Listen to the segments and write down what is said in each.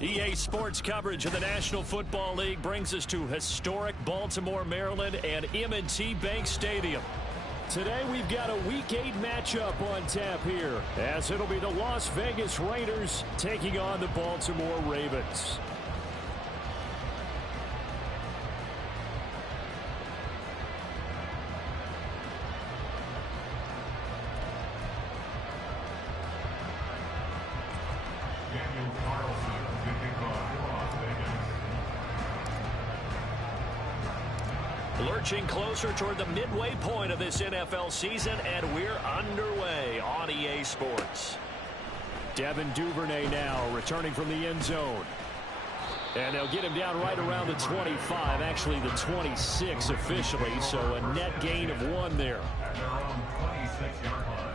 EA Sports coverage of the National Football League brings us to historic Baltimore, Maryland, and M&T Bank Stadium. Today we've got a Week 8 matchup on tap here, as it'll be the Las Vegas Raiders taking on the Baltimore Ravens. Lurching closer toward the midway point of this NFL season, and we're underway on EA Sports. Devin Duvernay now returning from the end zone. And they'll get him down right around the 25, actually the 26 officially, so a net gain of 1 there. At their own 26-yard line.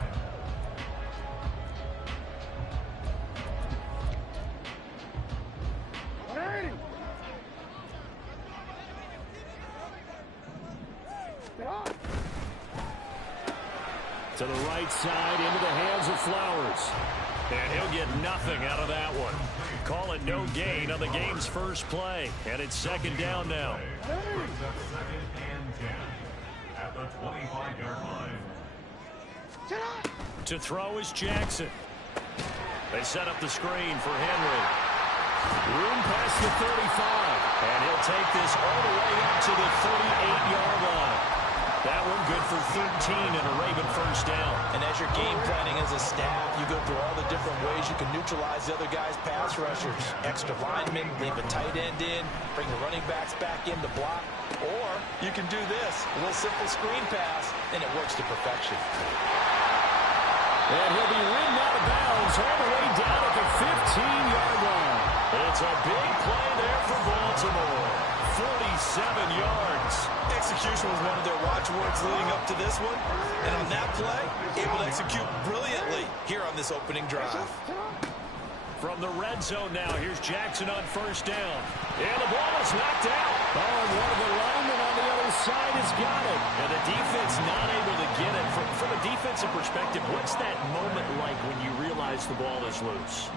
To the right side, into the hands of Flowers. And he'll get nothing out of that one. Call it no gain on the game's first play. And it's second down now. Second and 10 at the 25-yard line. To throw is Jackson. They set up the screen for Henry. Room past the 35. And he'll take this all the way up to the 38-yard line. That one good for 13 and a Raven first down. And as you're game planning as a staff, you go through all the different ways you can neutralize the other guy's pass rushers. Extra linemen, leave a tight end in, bring the running backs back in to block. Or you can do this, a little simple screen pass, and it works to perfection. And he'll be ridden out of bounds all the way down at the 15-yard line. It's a big play there for Baltimore. 47 yards. Execution was one of their watchwords leading up to this one. And on that play, able to execute brilliantly here on this opening drive. From the red zone now, here's Jackson on first down. And the ball is knocked out. Oh, and one of the linemen on the other side has got it. And the defense not able to get it. From a defensive perspective, what's that moment like when you realize the ball is loose?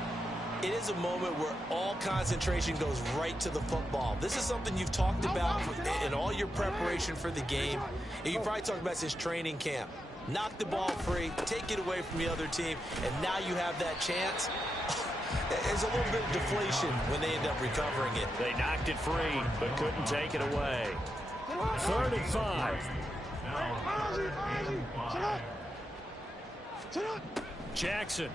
It is a moment where all concentration goes right to the football. This is something you've talked about in all your preparation for the game. And you probably talked about since training camp. Knock the ball free, take it away from the other team, and now you have that chance. There's a little bit of deflation when they end up recovering it. They knocked it free, but couldn't take it away. 3rd and 5. Jackson.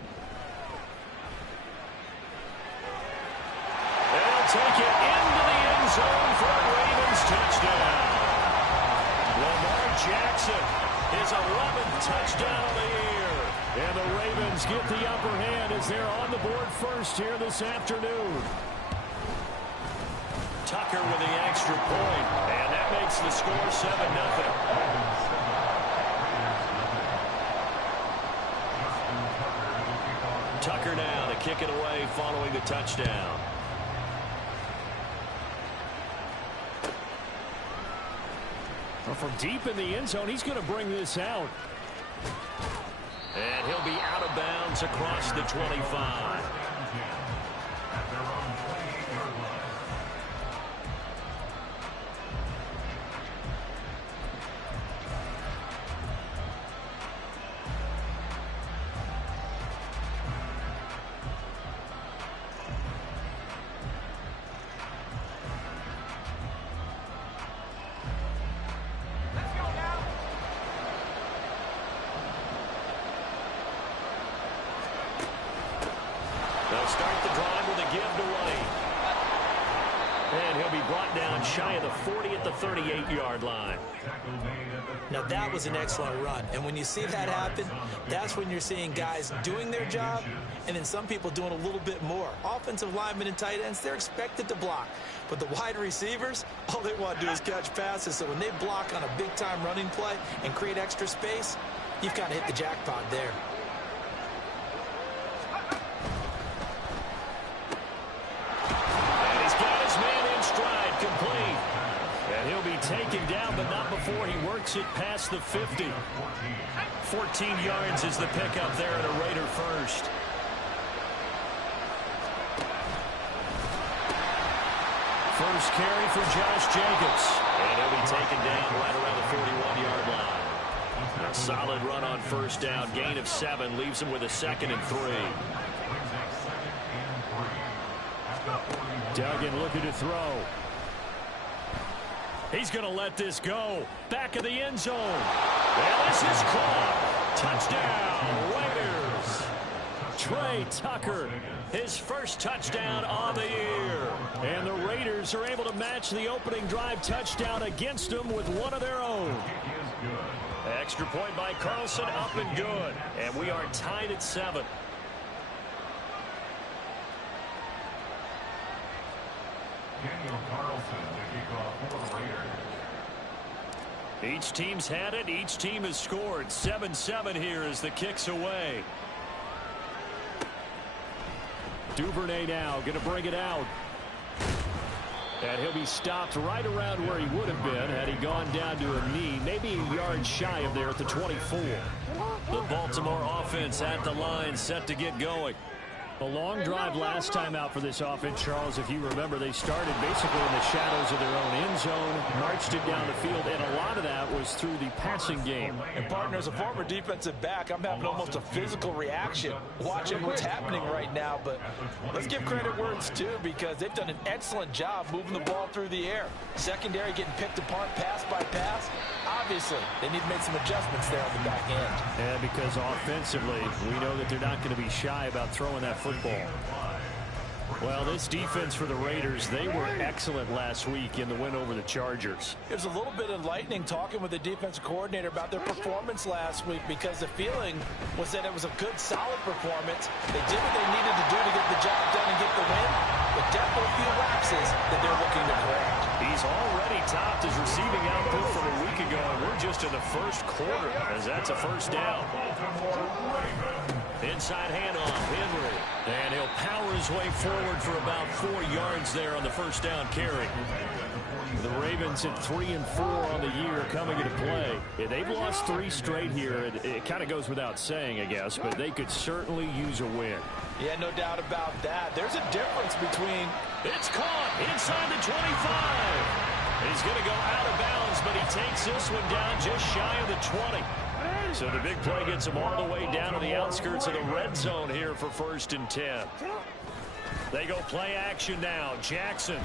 They'll take it into the end zone for a Ravens touchdown. Lamar Jackson, his 11th touchdown of the year. And the Ravens get the upper hand as they're on the board first here this afternoon. Tucker with the extra point, and that makes the score 7-0. Tucker now to kick it away following the touchdown. Well, from deep in the end zone, he's going to bring this out. And he'll be out of bounds across the 25. They'll start the drive with a give to White. And he'll be brought down shy of the 40 at the 38-yard line. Now that was an excellent run. And when you see that happen, that's when you're seeing guys doing their job and then some people doing a little bit more. Offensive linemen and tight ends, they're expected to block. But the wide receivers, all they want to do is catch passes. So when they block on a big-time running play and create extra space, you've kind of hit the jackpot there. Complete. And he'll be taken down, but not before he works it past the 50. 14 yards is the pickup there at a Raider first. First carry for Josh Jacobs. And he'll be taken down right around the 41-yard line. A solid run on first down. Gain of 7 leaves him with a 2nd and 3. Duggan looking to throw. He's going to let this go. Back of the end zone. And this is caught. Touchdown, Raiders. Trey Tucker, his first touchdown on the year. And the Raiders are able to match the opening drive touchdown against them with one of their own. Extra point by Carlson, up and good. And we are tied at 7. Daniel Carlson to kick off for the Raiders. Each team's had it. Each team has scored. 7-7 here as the kick's away. Duvernay now going to bring it out. And he'll be stopped right around where he would have been had he gone down to a knee, maybe a yard shy of there at the 24. The Baltimore offense at the line, set to get going. A long drive last time out for this offense, Charles. If you remember, they started basically in the shadows of their own end zone, marched it down the field, and a lot of that was through the passing game. And, partner, as a former defensive back, I'm having almost a physical reaction watching what's happening right now. But let's give credit where it's due, because they've done an excellent job moving the ball through the air. Secondary getting picked apart pass by pass. Obviously, they need to make some adjustments there on the back end. Yeah, because offensively, we know that they're not going to be shy about throwing that football. Well, this defense for the Raiders, they were excellent last week in the win over the Chargers. It was a little bit enlightening talking with the defensive coordinator about their performance last week, because the feeling was that it was a good, solid performance. They did what they needed to do to get the job done and get the win, but definitely a few lapses that they're looking to correct. He's already topped his receiving output from a week ago, and we're just in the first quarter, as that's a first down. Inside handoff, Henry. And he'll power his way forward for about 4 yards there on the first down carry. The Ravens at 3-4 on the year coming into play. Yeah, they've lost 3 straight here. It kind of goes without saying, I guess, but they could certainly use a win. Yeah, no doubt about that. There's a difference between... It's caught inside the 25. He's going to go out of bounds, but he takes this one down just shy of the 20. So the big play gets him all the way down to the outskirts of the red zone here for 1st and 10. They go play action now. Jackson.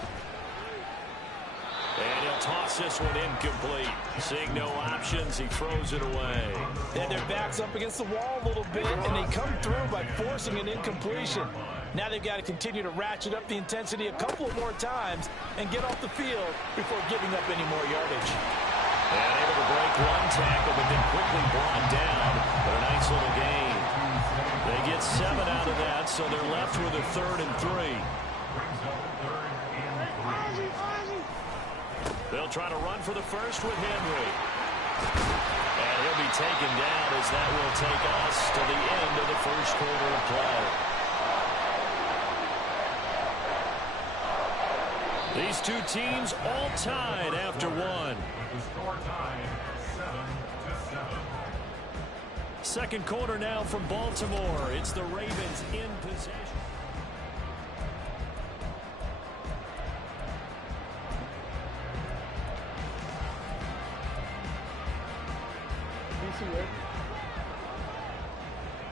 And he'll toss this one incomplete. Seeing no options, he throws it away. And their back's up against the wall a little bit, and they come through by forcing an incompletion. Now they've got to continue to ratchet up the intensity a couple of more times and get off the field before giving up any more yardage. And able to break one tackle, but then quickly brought down. But a nice little gain. They get 7 out of that, so they're left with a 3rd and 3. They'll try to run for the first with Henry. And he'll be taken down as that will take us to the end of the first quarter of play. These two teams all tied after one. The score tied 7-7. Second quarter now from Baltimore. It's the Ravens in possession.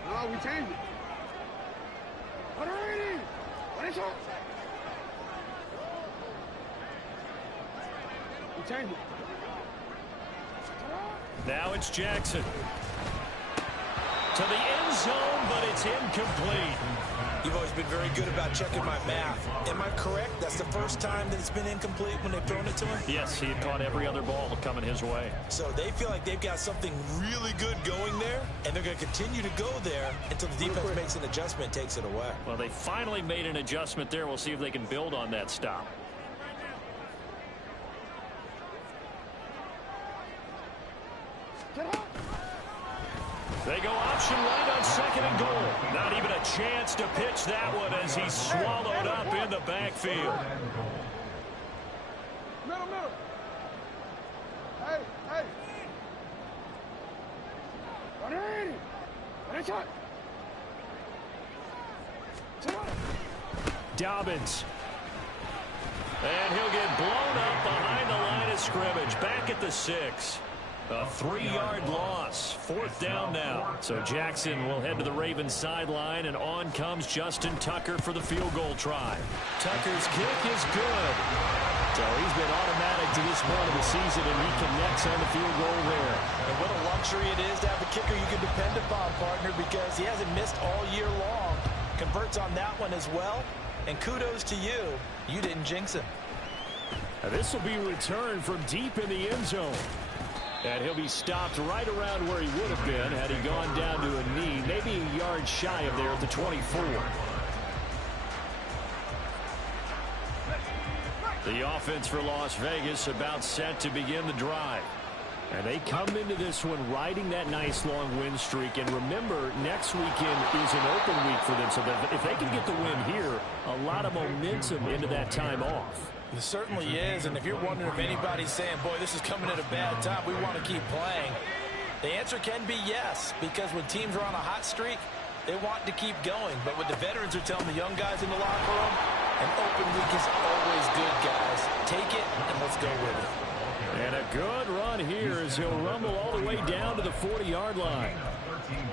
No, we changed it. What are you? What is it? We changed it. Now it's Jackson. To the end zone, but it's incomplete. You've always been very good about checking my math. Am I correct? That's the first time that it's been incomplete when they've thrown it to him? Yes, he had caught every other ball coming his way. So they feel like they've got something really good going there, and they're going to continue to go there until the defense makes an adjustment and takes it away. Well, they finally made an adjustment there. We'll see if they can build on that stop. They go option right on 2nd and goal. Not even a chance to pitch that one as he's swallowed up in the backfield. Middle. Hey. What are you? What is it? Dobbins. And he'll get blown up behind the line of scrimmage. Back at the 6. A 3-yard loss. 4th down now. So Jackson will head to the Ravens sideline, and on comes Justin Tucker for the field goal try. Tucker's kick is good. So he's been automatic to this point of the season, and he connects on the field goal there. And what a luxury it is to have a kicker you can depend upon, partner, because he hasn't missed all year long. Converts on that one as well. And kudos to you. You didn't jinx him. Now this will be returned from deep in the end zone. And he'll be stopped right around where he would have been had he gone down to a knee, maybe a yard shy of there at the 24. The offense for Las Vegas about set to begin the drive. And they come into this one riding that nice long win streak. And remember, next weekend is an open week for them. So that if they can get the win here, a lot of momentum into that time off. It certainly is, and if you're wondering if anybody's saying, boy, this is coming at a bad time, we want to keep playing, the answer can be yes, because when teams are on a hot streak, they want to keep going. But what the veterans are telling the young guys in the locker room, an open week is always good, guys. Take it, and let's go with it. And a good run here as he'll rumble all the way down to the 40-yard line.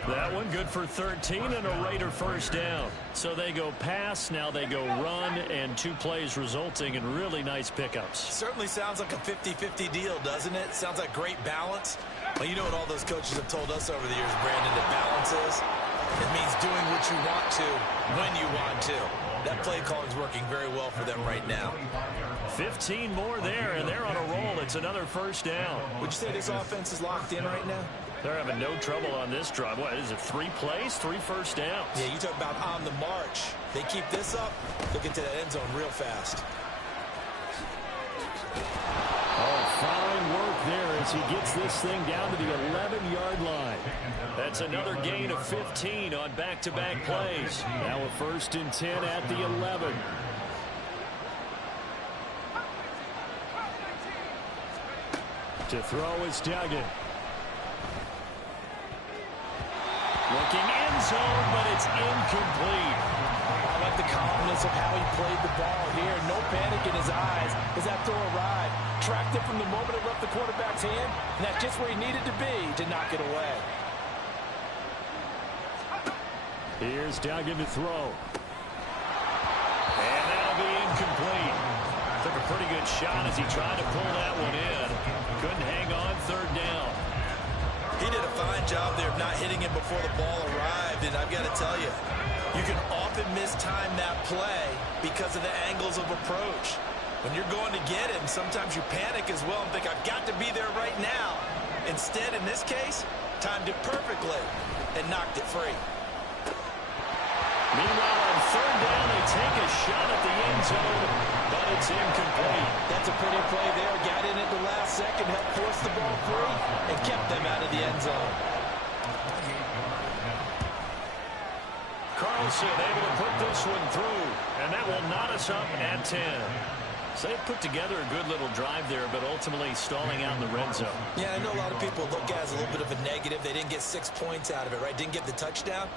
That one good for 13 and a Raider first down. So they go pass, now they go run, and 2 plays resulting in really nice pickups. Certainly sounds like a 50-50 deal, doesn't it? Sounds like great balance. Well, you know what all those coaches have told us over the years, Brandon, that balance is? It means doing what you want to, when you want to. That play calling is working very well for them right now. 15 more there, and they're on a roll. It's another first down. Would you say this offense is locked in right now? They're having no trouble on this drive. What is it, 3 plays, 3 first downs? Yeah, you talk about on the march. They keep this up, they'll get to that end zone real fast. Oh, fine work there as he gets this thing down to the 11-yard line. That's another gain of 15 on back-to-back plays. Now a 1st and 10 at the 11. To throw is Duggan. Looking end zone, but it's incomplete. I like the calmness of how he played the ball here. No panic in his eyes as that throw arrived. Tracked it from the moment it left the quarterback's hand, and that's just where he needed to be to knock it away. Here's Duggan to throw. And that'll be incomplete. Took a pretty good shot as he tried to pull that one in. Couldn't hang on 3rd down. He did a fine job there of not hitting him before the ball arrived, and I've got to tell you, you can often mistime that play because of the angles of approach. When you're going to get him, sometimes you panic as well and think, I've got to be there right now. Instead, in this case, timed it perfectly and knocked it free. Meanwhile, on 3rd down, they take a shot at the end zone, but it's incomplete. That's a pretty play there. Got in at the last second, helped force the ball free, and kept them out of the end zone. Carlson able to put this one through, and that will knot us up at 10. So they put together a good little drive there, but ultimately stalling out in the red zone. Yeah, I know a lot of people look at it as a little bit of a negative. They didn't get 6 points out of it, right? Didn't get the touchdown.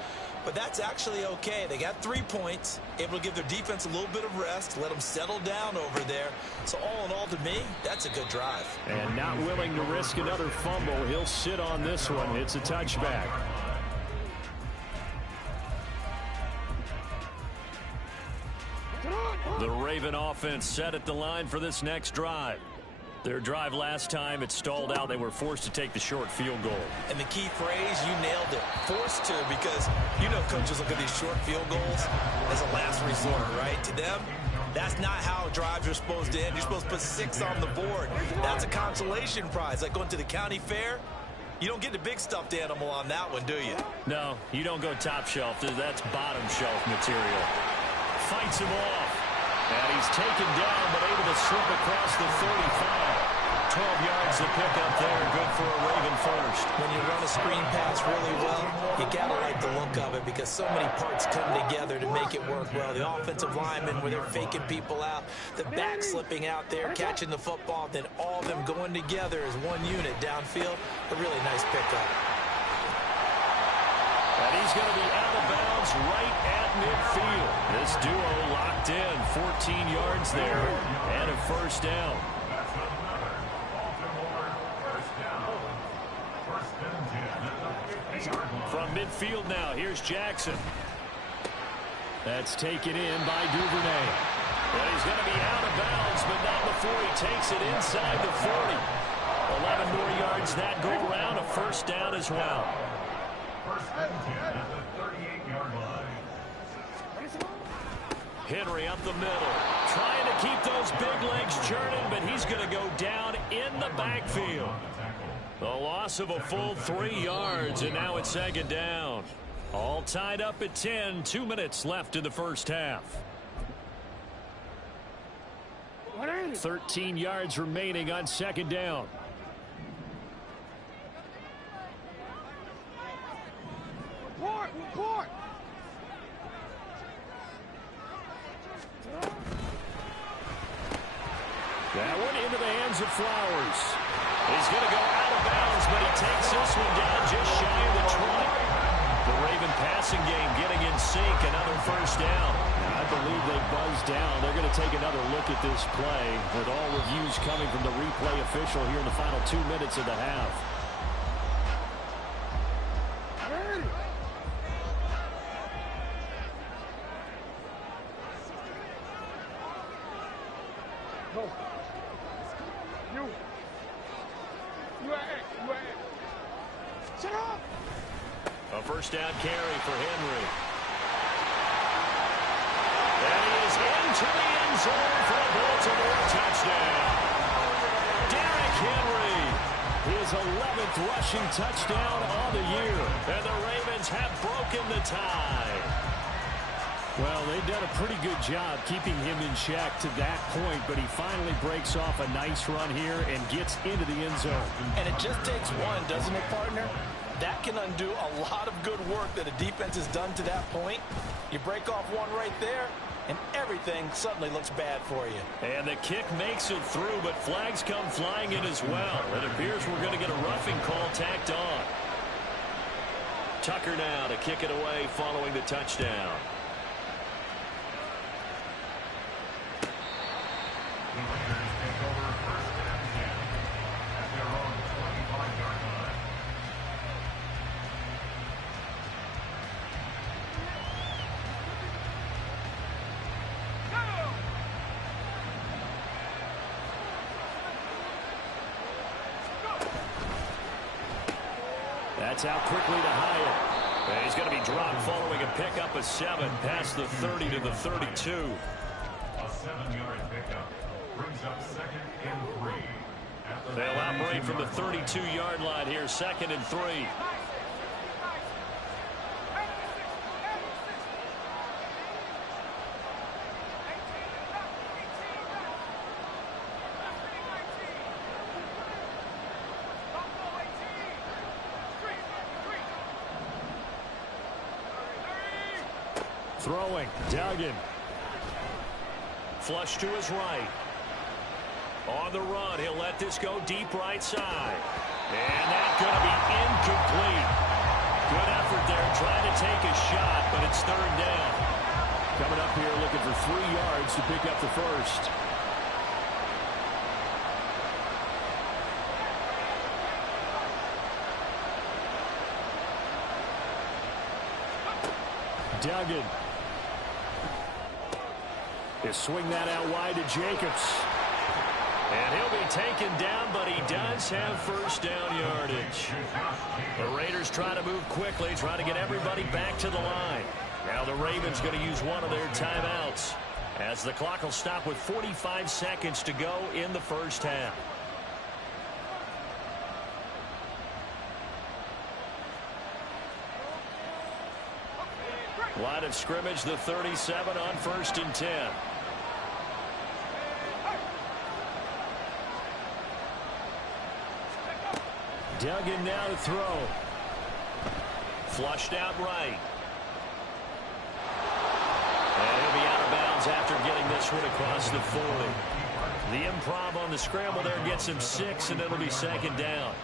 But that's actually okay. They got 3 points, able to give their defense a little bit of rest, let them settle down over there. So all in all, to me, that's a good drive. And not willing to risk another fumble. He'll sit on this one. It's a touchback. The Raven offense set at the line for this next drive. Their drive last time, it stalled out. They were forced to take the short field goal. And the key phrase, you nailed it. Forced to, because you know coaches look at these short field goals as a last resort, right? To them, that's not how drives are supposed to end. You're supposed to put 6 on the board. That's a consolation prize, like going to the county fair. You don't get the big stuffed animal on that one, do you? No, you don't go top shelf. That's bottom shelf material. Fights him off. And he's taken down, but able to slip across the 35. 12 yards to pick up there. Good for a Raven first. When you run a screen pass really well, you got to like the look of it because so many parts come together to make it work well. The offensive linemen, where they're faking people out, the back slipping out there, catching the football, then all of them going together as one unit downfield. A really nice pickup. And he's going to be out of bounds right at midfield. This duo locked in, 14 yards there, and a first down. That's another Baltimore first down. First and 10 at the 50-yard line. From midfield now, here's Jackson. That's taken in by Duvernay. And he's going to be out of bounds, but not before he takes it inside the 40. 11 more yards that go around, a first down as well. First and 10 at the 38-yard line. Henry up the middle, trying to keep those big legs churning, but he's going to go down in the backfield. The loss of a full 3 yards, and now it's second down. All tied up at 10, 2 minutes left in the first half. 13 yards remaining on second down. Court. That one into the hands of Flowers. He's going to go out of bounds, but he takes this one down just shy of the 20. The Raven passing game getting in sync, another first down. And I believe they buzzed down. They're going to take another look at this play, with all reviews coming from the replay official here in the final 2 minutes of the half. A first down carry for Henry. And he is into the end zone for a Baltimore touchdown. Derrick Henry, his 11th rushing touchdown on the year. And the Ravens have broken the tie. Well, they've done a pretty good job keeping him in check to that point, but he finally breaks off a nice run here and gets into the end zone. And it just takes one, doesn't it, partner? That can undo a lot of good work that a defense has done to that point. You break off one right there, and everything suddenly looks bad for you. And the kick makes it through, but flags come flying in as well. It appears we're going to get a roughing call tacked on. Tucker now to kick it away following the touchdown. The Raiders take over first and 10 at their own 25-yard line. That's out quickly to Hyatt. And he's going to be dropped following a pickup of 7 past the 30 to the 32. A 7-yard pickup brings up second and 3. They'll operate from the 32-yard line here, second and 3. Throwing, Duggan. Flush to his right. On the run, he'll let this go deep right side. And that's going to be incomplete. Good effort there, trying to take a shot, but it's third down. Coming up here looking for 3 yards to pick up the first. Duggan. He'll swing that out wide to Jacobs. And he'll be taken down, but he does have first down yardage. The Raiders try to move quickly, try to get everybody back to the line. Now the Ravens going to use one of their timeouts, as the clock will stop with 45 seconds to go in the first half. Line of scrimmage, the 37 on first and 10. Duggan now to throw. Flushed out right. And he'll be out of bounds after getting this one across the 40. The improv on the scramble there gets him 6, and it'll be second down.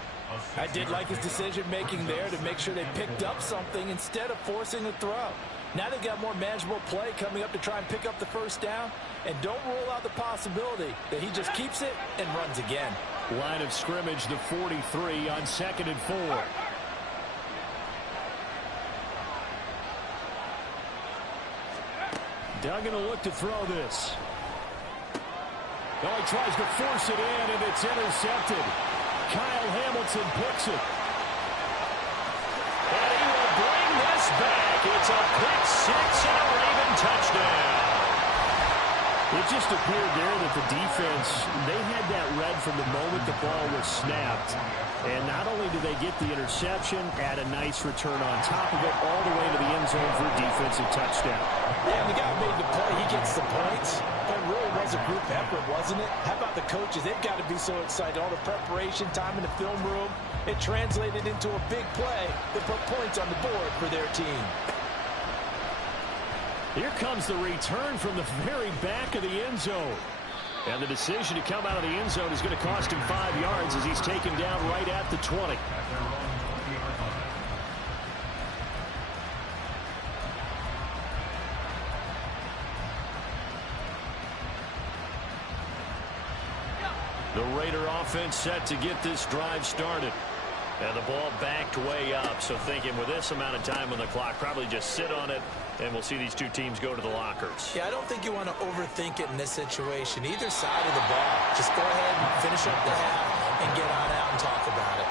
I did like his decision-making there to make sure they picked up something instead of forcing a throw. Now they've got more manageable play coming up to try and pick up the first down. And don't rule out the possibility that he just keeps it and runs again. Line of scrimmage, the 43 on 2nd and 4. Duggan will look to throw this. Oh, he tries to force it in, and it's intercepted. Kyle Hamilton picks it. And he will bring this back. It's a pick six and a Raven touchdown. It just appeared there that the defense, they had that read from the moment the ball was snapped. And not only did they get the interception, add a nice return on top of it, all the way to the end zone for a defensive touchdown. Yeah, the guy made the play. He gets the points. But it really was a group effort, wasn't it? How about the coaches? They've got to be so excited. All the preparation time in the film room, it translated into a big play that put points on the board for their team. Here comes the return from the very back of the end zone. And the decision to come out of the end zone is going to cost him 5 yards as he's taken down right at the 20. The Raider offense set to get this drive started. And the ball backed way up, so thinking with this amount of time on the clock, probably just sit on it, and we'll see these two teams go to the lockers. Yeah, I don't think you want to overthink it in this situation. Either side of the ball. Just go ahead and finish up the half and get on out and talk about it.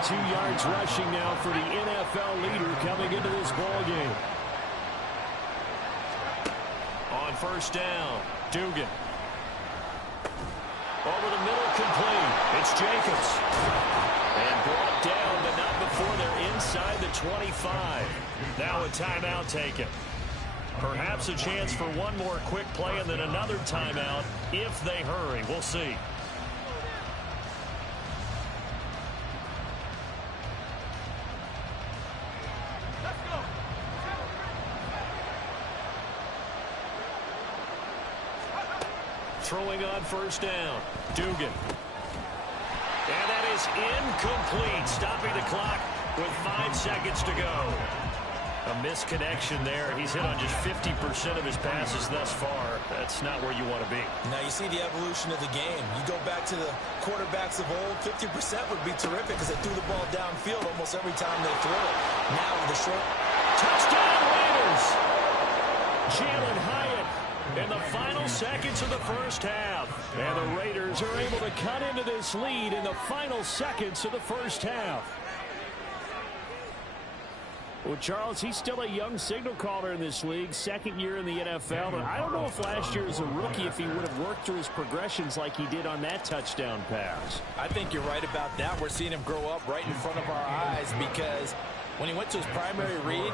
92 yards rushing now for the NFL leader coming into this ball game. On first down, Dugan. Over the middle, complete. It's Jacobs. And brought down, but not before they're inside the 25. Now a timeout taken. Perhaps a chance for one more quick play and then another timeout if they hurry. We'll see. Throwing on first down, Dugan. And that is incomplete, stopping the clock with 5 seconds to go. A misconnection there. He's hit on just 50% of his passes thus far. That's not where you want to be. Now you see the evolution of the game. You go back to the quarterbacks of old, 50% would be terrific because they threw the ball downfield almost every time they threw it. Now with the short... Touchdown Raiders! Jalen Hyatt in the final seconds of the first half. And the Raiders are able to cut into this lead in the final seconds of the first half. Well, Charles, he's still a young signal caller in this league, 2nd year in the NFL. But I don't know if last year as a rookie, if he would have worked through his progressions like he did on that touchdown pass. I think you're right about that. We're seeing him grow up right in front of our eyes because when he went to his primary read,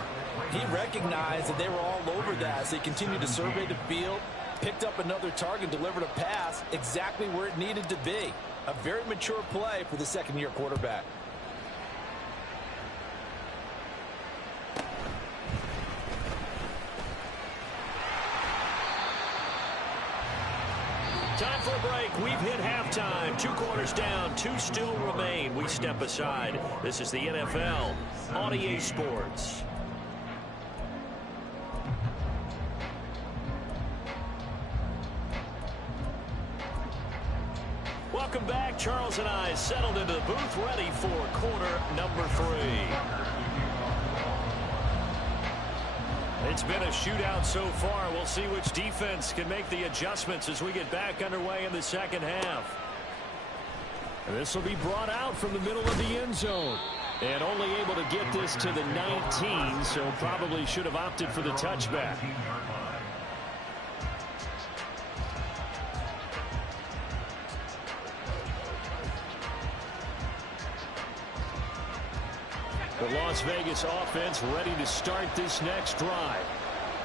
he recognized that they were all over that. So he continued to survey the field, picked up another target, delivered a pass exactly where it needed to be. A very mature play for the 2nd-year quarterback. Time for a break. We've hit halftime. 2 quarters down. 2 still remain. We step aside. This is the NFL on EA Sports. Welcome back. Charles and I settled into the booth, ready for quarter number 3. It's been a shootout so far. We'll see which defense can make the adjustments as we get back underway in the second half. And this will be brought out from the middle of the end zone. And only able to get this to the 19, so probably should have opted for the touchback. The Las Vegas offense ready to start this next drive.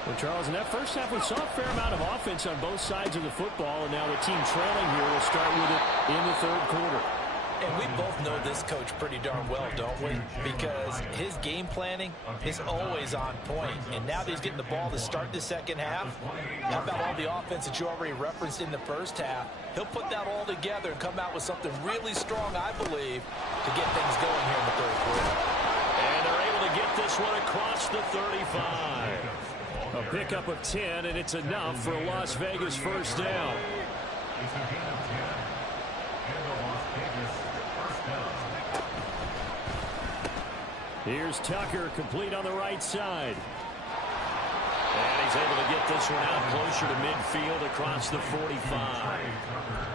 Well, Charles, in that first half, we saw a fair amount of offense on both sides of the football, and now the team trailing here will start with it in the 3rd quarter. And we both know this coach pretty darn well, don't we? Because his game planning is always on point. And now that he's getting the ball to start the second half, how about all the offense that you already referenced in the first half? He'll put that all together and come out with something really strong, I believe, to get things going here in the third quarter. And they're able to get this one across the 35. A pickup of 10, and it's enough for a Las Vegas first down. It's a gain of 10. And the Las Vegas first down. Here's Tucker, complete on the right side. And he's able to get this one out closer to midfield across the 45.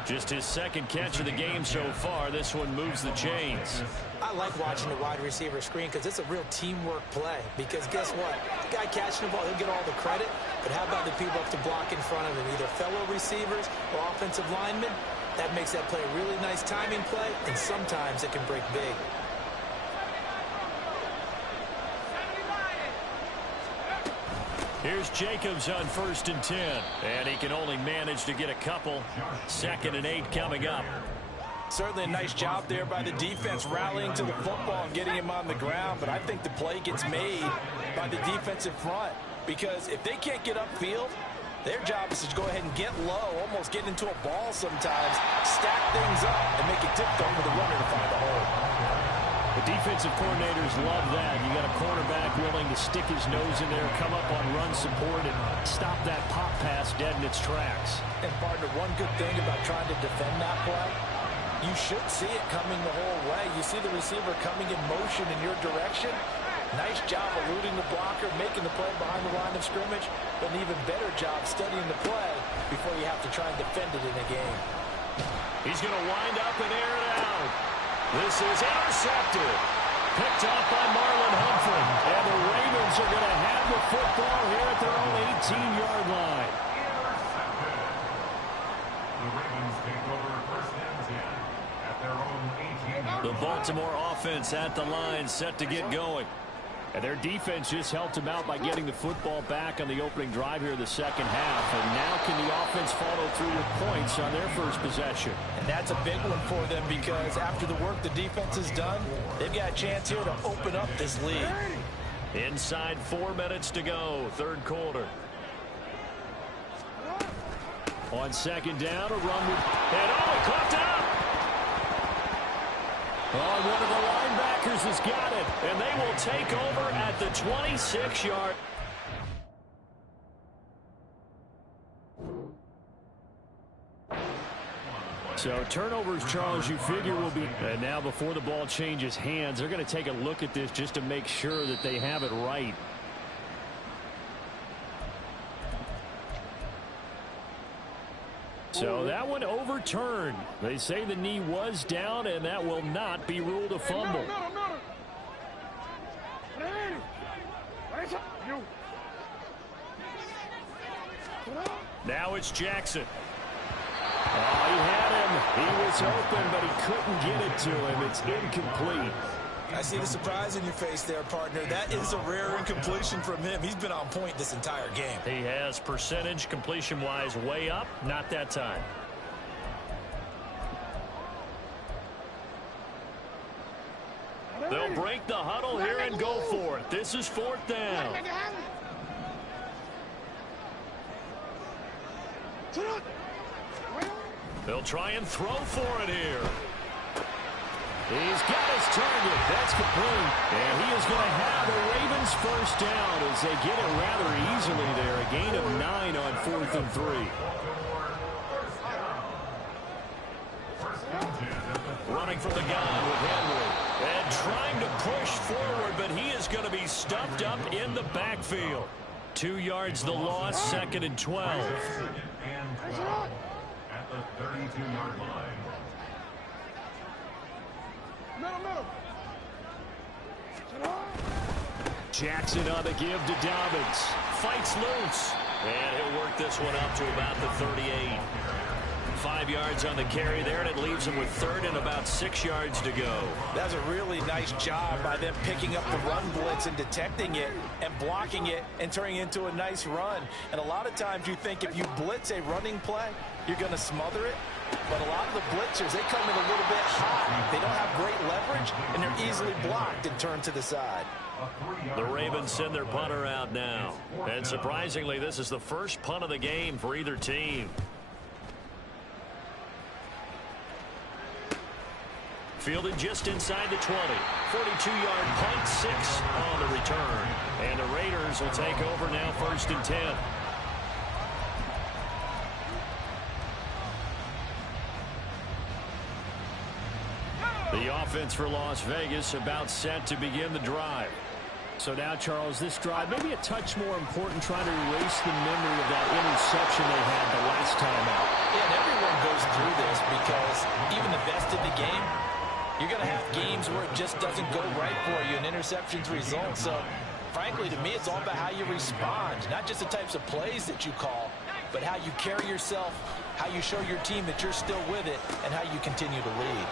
Just his second catch of the game so far. This one moves the chains. I like watching the wide receiver screen because it's a real teamwork play. Because guess what? The guy catching the ball, he'll get all the credit. But how about the people up to block in front of him? Either fellow receivers or offensive linemen. That makes that play a really nice timing play. And sometimes it can break big. Here's Jacobs on 1st and 10. And he can only manage to get a couple. 2nd and 8 coming up. Certainly a nice job there by the defense rallying to the football and getting him on the ground. But I think the play gets made by the defensive front. Because if they can't get upfield, their job is to go ahead and get low, almost get into a ball sometimes, stack things up, and make it difficult for the runner to find a hole. The defensive coordinators love that. You got a quarterback willing to stick his nose in there, come up on run support, and stop that pop pass dead in its tracks. And, partner, one good thing about trying to defend that play, you should see it coming the whole way. You see the receiver coming in motion in your direction. Nice job eluding the blocker, making the play behind the line of scrimmage, but an even better job studying the play before you have to try and defend it in a game. He's going to wind up and air it out. This is intercepted. Picked off by Marlon Humphrey. And the Ravens are going to have the football here at their own 18-yard line. Intercepted. The Ravens take over 1st and 10 at their own 18-yard line. The Baltimore offense at the line, set to get going. And their defense just helped them out by getting the football back on the opening drive here in the second half. And now can the offense follow through with points on their first possession? And that's a big one for them because after the work the defense has done, they've got a chance here to open up this lead. Inside 4 minutes to go, third quarter. On 2nd down, a run with... And he caught up! Oh, one of the linebackers has got it, and they will take over at the 26-yard. So turnovers, Charles, you figure will be... And now before the ball changes hands, they're going to take a look at this just to make sure that they have it right. So that one overturned. They say the knee was down, and that will not be ruled a fumble. Now it's Jackson. Oh, he had him. He was open, but he couldn't get it to him. It's incomplete. I see the surprise in your face there, partner. That is a rare incompletion from him. He's been on point this entire game. He has percentage completion-wise way up. Not that time. They'll break the huddle here and go for it. This is 4th down. They'll try and throw for it here. He's got his target. That's complete. And he is going to have the Ravens first down as they get it rather easily there. A gain of 9 on 4th and 3. Running from the gun with Henry. And trying to push forward, but he is going to be stuffed up in the backfield. 2 yards the loss, 2nd and 12. At the 32-yard line. Jackson on the give to Dobbins. Fights loose. And he'll work this one up to about the 38. 5 yards on the carry there, and it leaves them with third and about 6 yards to go. That's a really nice job by them picking up the run blitz and detecting it and blocking it and turning it into a nice run. And a lot of times you think if you blitz a running play, you're going to smother it. But a lot of the blitzers, they come in a little bit high. They don't have great leverage, and they're easily blocked and turned to the side. The Ravens send their punter out now. And surprisingly, this is the first punt of the game for either team. Fielded just inside the 20. 42-yard punt, 6 on the return. And the Raiders will take over now, 1st and 10. The offense for Las Vegas about set to begin the drive. So now, Charles, this drive maybe a touch more important, trying to erase the memory of that interception they had the last time out. Yeah, and everyone goes through this because even the best in the game, you're going to have games where it just doesn't go right for you, and interceptions result. So, frankly, to me, it's all about how you respond, not just the types of plays that you call, but how you carry yourself, how you show your team that you're still with it, and how you continue to lead.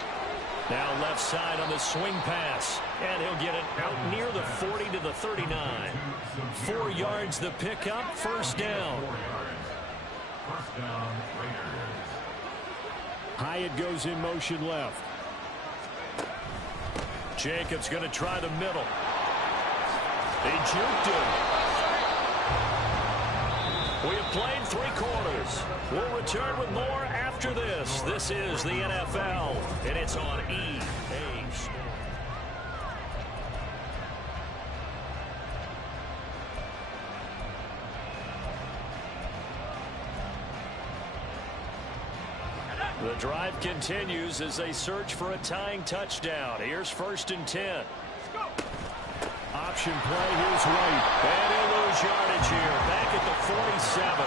Now left side on the swing pass. And he'll get it out near the 40 to the 39. 4 yards the pickup, 1st down. Hyatt goes in motion left. Jacobs going to try the middle. He juked him. We have played 3 quarters. We'll return with more after this. This is the NFL, and it's on EA Sports. The drive continues as they search for a tying touchdown. Here's 1st and 10. Option play, here's White. And he'll lose yardage here. Back at the 47.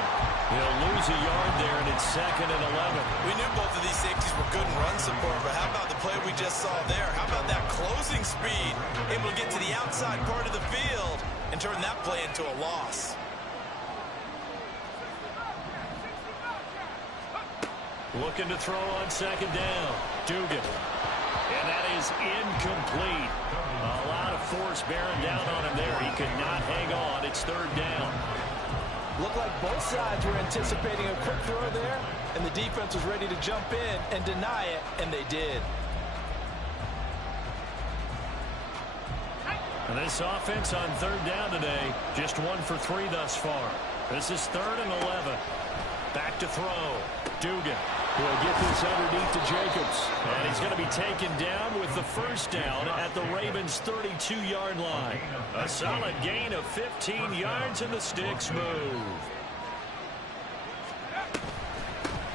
He'll lose a yard there, and it's 2nd and 11. We knew both of these safeties were good in run support, but how about the play we just saw there? How about that closing speed? Able to get to the outside part of the field and turn that play into a loss. Looking to throw on 2nd down. Dugan. And that is incomplete. A lot of force bearing down on him there. He could not hang on. It's 3rd down. Looked like both sides were anticipating a quick throw there, and the defense was ready to jump in and deny it, and they did. And this offense on 3rd down today, just 1 for 3 thus far. This is 3rd and 11. Back to throw. Dugan. Will get this underneath to Jacobs. And he's going to be taken down with the 1st down at the Ravens' 32-yard line. A solid gain of 15 yards, and the sticks move.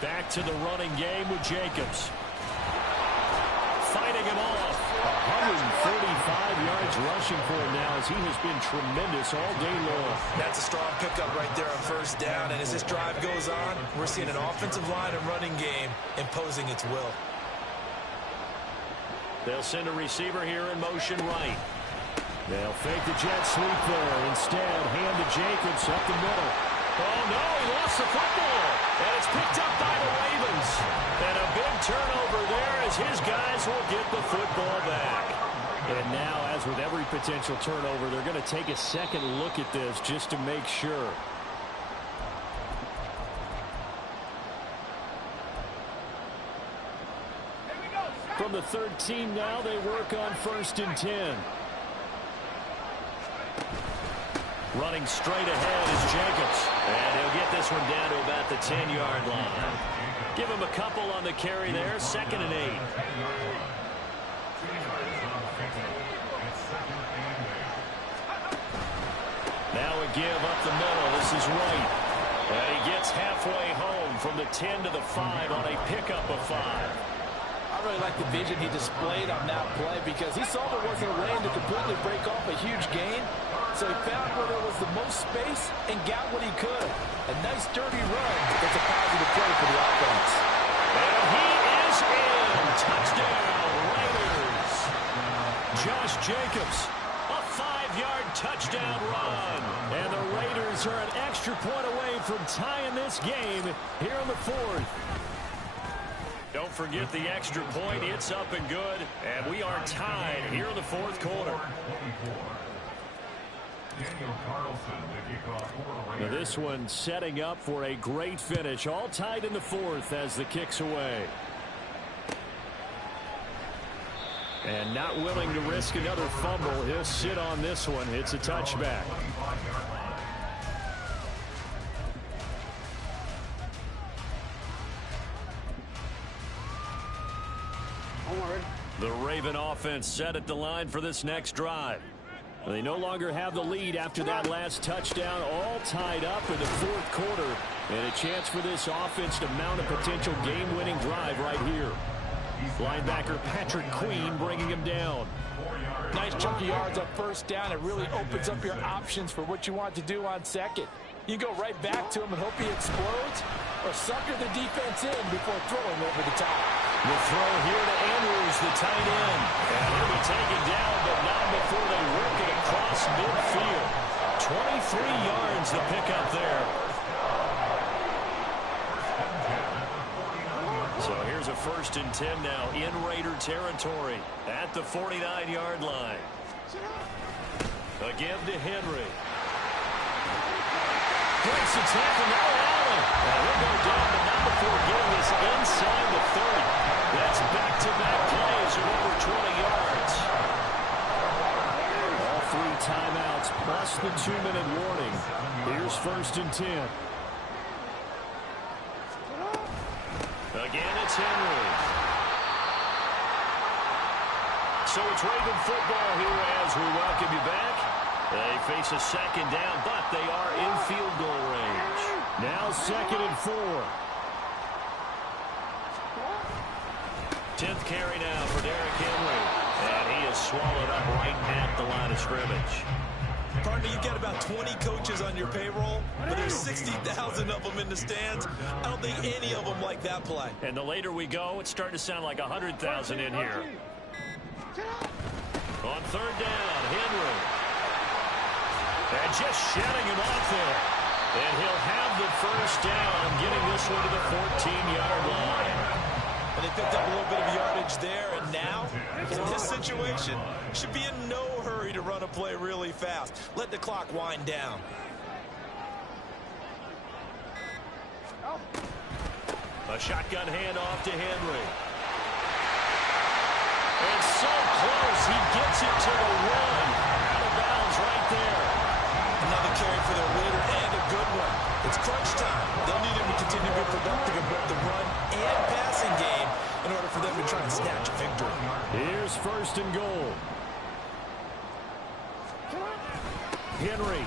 Back to the running game with Jacobs. Fighting him off. 135 yards rushing for him now, as he has been tremendous all day long. That's a strong pickup right there on 1st down, and as this drive goes on, we're seeing an offensive line and running game imposing its will. They'll send a receiver here in motion right. They'll fake the jet sweep there. Instead, hand to Jacobs up the middle. Oh, no, he lost the football. And it's picked up by the Ravens. And a big turnover there as his guys will get the football back. And now, as with every potential turnover, they're going to take a second look at this just to make sure. From the 13 now, they work on 1st and 10. Running straight ahead is Jacobs. And he'll get this one down to about the 10-yard line. Give him a couple on the carry there. 2nd and 8. Now a give up the middle. This is White. And he gets halfway home from the 10 to the 5 on a pickup of 5. I really like the vision he displayed on that play because he saw there wasn't a lane to completely break off a huge gain. So he found where there was the most space and got what he could. A nice dirty run. That's a positive play for the offense. And he is in. Touchdown, Raiders. Josh Jacobs, a 5-yard touchdown run. And the Raiders are an extra point away from tying this game here in the 4th. forget the extra point. It's up and good, and we are tied here in the fourth quarter. Now this one setting up for a great finish. All tied in the fourth as the kick's away. And not willing to risk another fumble. He'll sit on this one. It's a touchback. The Raven offense set at the line for this next drive. They no longer have the lead after that last touchdown, all tied up in the fourth quarter. And a chance for this offense to mount a potential game-winning drive right here. Linebacker Patrick Queen bringing him down. Nice chunk of yards on first down. It really opens up your options for what you want to do on second. You go right back to him and hope he explodes, or sucker the defense in before throwing over the top. The throw here to Andrews, the tight end. And he'll be taken down, but not before they work it across midfield. 23 yards the pickup there. So here's a 1st and 10 now in Raider territory at the 49-yard line. A give to Henry. Breaks the tackle, now Allen. And he'll go down, but not before getting this inside the 30. That's back-to-back plays of over 20 yards. All 3 timeouts plus the 2-minute warning. Here's 1st and 10. Again, it's Henry. So it's Raven football here as we welcome you back. They face a 2nd down, but they are in field goal range. Now 2nd and 4. 10th carry now for Derrick Henry. And he is swallowed up right at the line of scrimmage. Partner, you get about 20 coaches on your payroll, but there's 60,000 of them in the stands. I don't think any of them like that play. And the later we go, it's starting to sound like 100,000 in here. On 3rd down, Henry. And just shutting him off there. And he'll have the 1st down, getting this one to the 14-yard line. And they picked up a little bit of yardage there, and now, in this situation, should be in no hurry to run a play really fast. Let the clock wind down. A shotgun handoff to Henry. And so close, he gets it to the 1. Out of bounds right there. Another carry for their leader, and a good one. It's crunch time. They'll need him to continue to be productive in both the run and passing game in order for them to try and snatch a victory. Here's 1st and goal. Henry.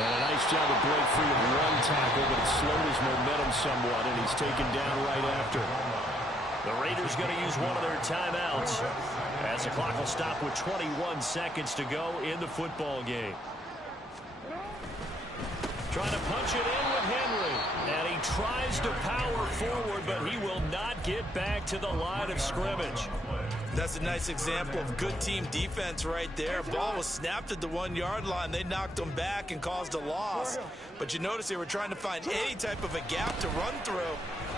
And a nice job to break free of 1 tackle, but it slowed his momentum somewhat, and he's taken down right after. The Raiders going to use one of their timeouts as the clock will stop with 21 seconds to go in the football game. Trying to punch it in with Henry. And he tries to power forward, but he will not get back to the line of scrimmage. That's a nice example of good team defense right there. Ball was snapped at the 1-yard line. They knocked him back and caused a loss. But you notice they were trying to find any type of a gap to run through.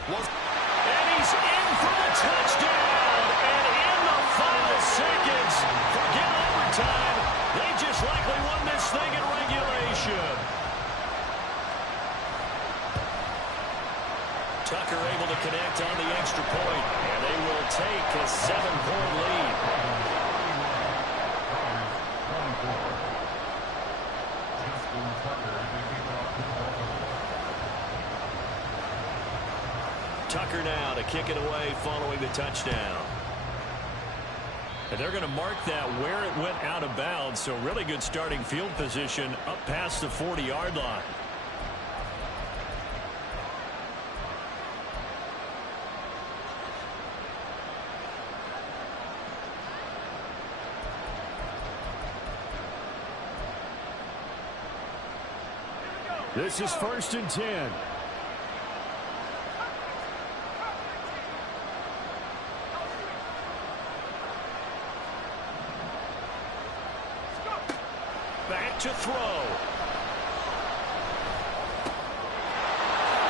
And he's in for the touchdown. And in the final seconds, forget overtime. They just likely won this thing in regulation. Tucker able to connect on the extra point, and they will take a 7-point lead. Tucker now to kick it away following the touchdown. And they're going to mark that where it went out of bounds, so really good starting field position up past the 40-yard line. This is 1st and 10. Back to throw.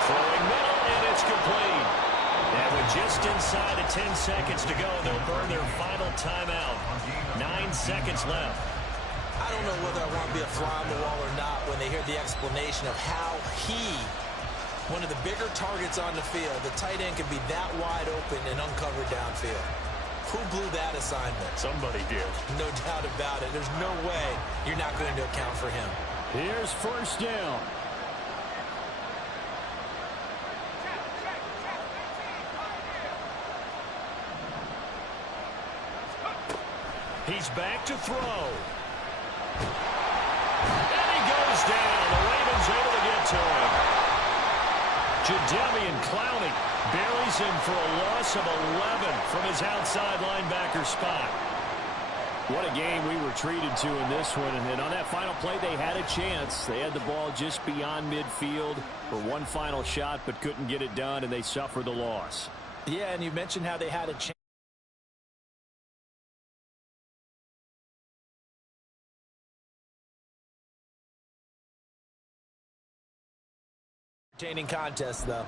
Throwing It's complete. And with just inside of 10 seconds to go, they'll burn their final timeout. 9 seconds left. I don't know whether I want to be a fly on the wall or not when they hear the explanation of how one of the bigger targets on the field, the tight end could be that wide open and uncovered downfield. Who blew that assignment? Somebody did. No doubt about it. There's no way you're not going to account for him. Here's first down. He's back to throw. And he goes down. The Ravens able to get to him. Jadeveon Clowney buries him for a loss of 11 from his outside linebacker spot. What a game we were treated to in this one. And on that final play, they had a chance. They had the ball just beyond midfield for one final shot, but couldn't get it done, and they suffered the loss. Yeah, and you mentioned how they had a chance. Entertaining contest, though.